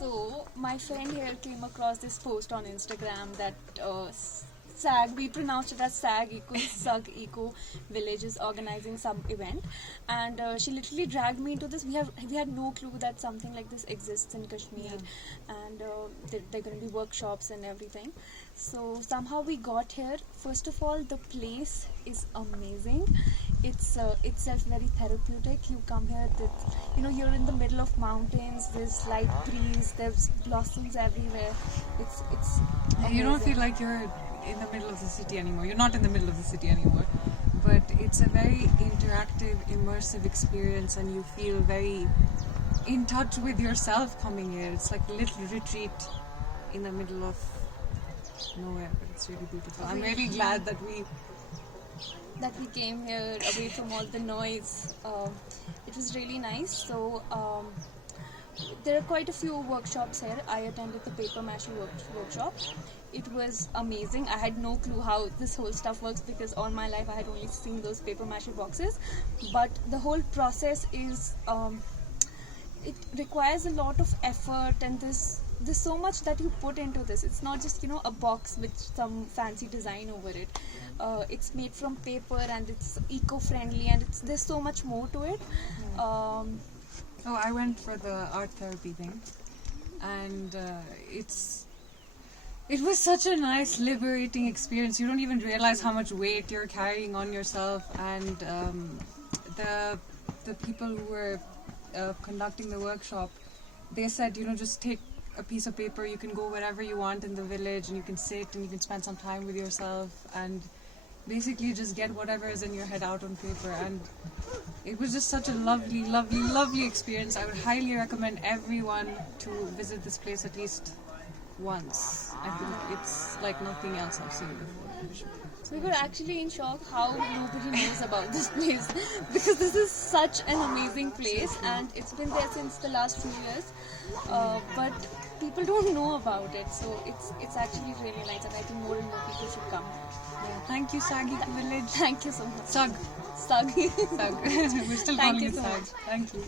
So my friend here came across this post on Instagram that Sagg, we pronounced it as Sagg Eco Village is organizing some event, and she literally dragged me into this. We had no clue that something like this exists in Kashmir, and there are going to be workshops and everything. So somehow we got here. First of all, the place is amazing. It's itself very therapeutic. You come here, you're in the middle of mountains. There's light breeze. There's blossoms everywhere. It's amazing. You don't feel like you're in the middle of the city anymore. You're not in the middle of the city anymore, but it's a very interactive, immersive experience, and you feel very in touch with yourself coming here. It's like a little retreat in the middle of nowhere, but it's really beautiful. I'm really glad that we came here away from all the noise. It was really nice. So there are quite a few workshops here. I attended the paper mache workshop. It was amazing. I had no clue how this whole stuff works because all my life I had only seen those paper mache boxes. But the whole process is it requires a lot of effort, and there's so much that you put into this. It's not just a box with some fancy design over it. It's made from paper and it's eco-friendly, and there's so much more to it. I went for the art therapy thing, and it was such a nice, liberating experience. You don't even realize how much weight you're carrying on yourself, and the people who were conducting the workshop, they said, just take a piece of paper, you can go wherever you want in the village, and you can sit and you can spend some time with yourself, and basically just get whatever is in your head out on paper. And it was just such a lovely, lovely, lovely experience. I would highly recommend everyone to visit this place at least once. I think it's like nothing else I've seen before. So we were actually in shock how nobody knows about this place because this is such an amazing place, and it's been there since the last few years, but people don't know about it. So it's actually really nice, and I think more and more people should come. Yeah, thank you, Sagg Eco Village. Thank you so much. Sagg. Sagg. Sagg. We're still Thank calling you it so Sagg. much. Thank you.